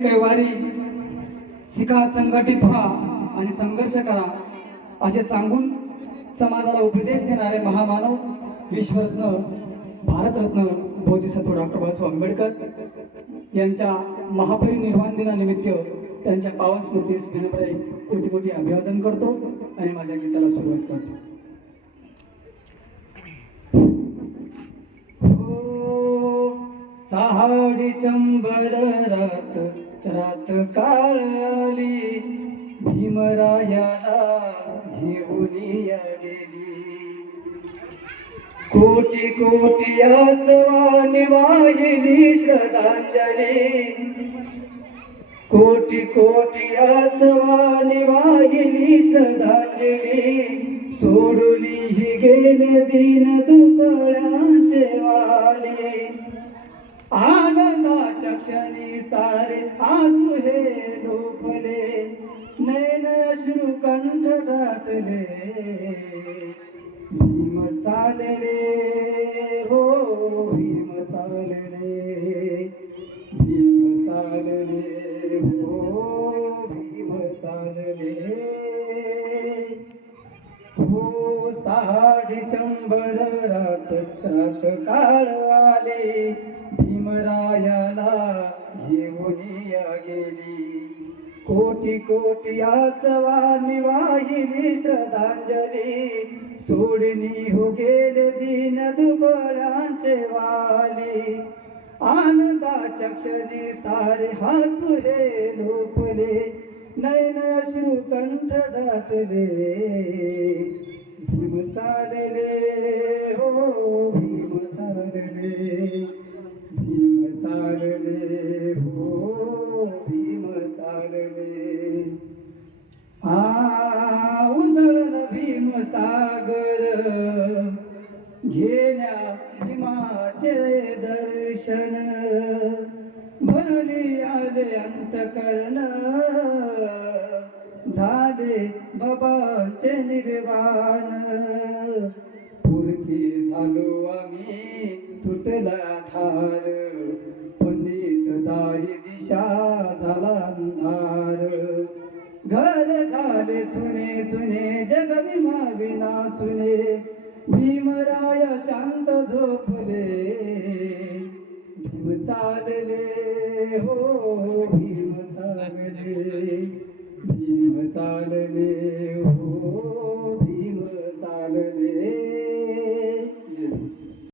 कैवारी शिका, संघटित व्हा आणि संघर्ष करा असे सांगून समाजाला उपदेश देणारे महामानव विश्वरत्न भारतरत्न बोधिसत्व डॉक्टर बाबासाहेब आंबेडकर यांच्या महापरिनिर्वाण दिनानिमित्त त्यांच्या पावन स्मृतीस विनम्र कोटी कोटी अभिवादन करतो आणि माझ्या गीताला सुरुवात करतो. सहा डिसेंबर रात काळली भीमरायाला घेऊन गेली. कोटी कोटी आसवानी वाहिली श्रद्धांजली. कोटी कोटी आसवानी वाहिली श्रद्धांजली. सोडली ही गेले दिन दुबळ्यांचे वाले. आनंदाच्या क्षणी सारे आसू हे लोपले. नैन अश्रू कंठ दाटले. भीम चालले हो भीम चालले. भीम चालले हो भीम चालले. हो 6 डिसेंबर रात काळवाले भीमरायाला घेऊन गेली. कोटी कोटी आसवानी वाहिली श्रद्धांजली. सोडणी हो गेले दिन दुबळ्यांचे वाले. आनंदाच्या क्षणी सारे हसू हे लोपले. नैन अश्रू कंठ दाटले. भीम चालले हो भीम चालले. भीम चालले हो भीम चालले. उसळला भीम सागर घेण्या भीमाचे दर्शन. भरली आले अंतकर्ण झाले बाबांचे निर्वाण. पुरती झालो आम्ही तुटला धार. पंडित दारी दिशा झाला अंधार. घर झाले सुने सुने जग भीमा विना सुने. भीमराय शांत झोपले. भीम चालले हो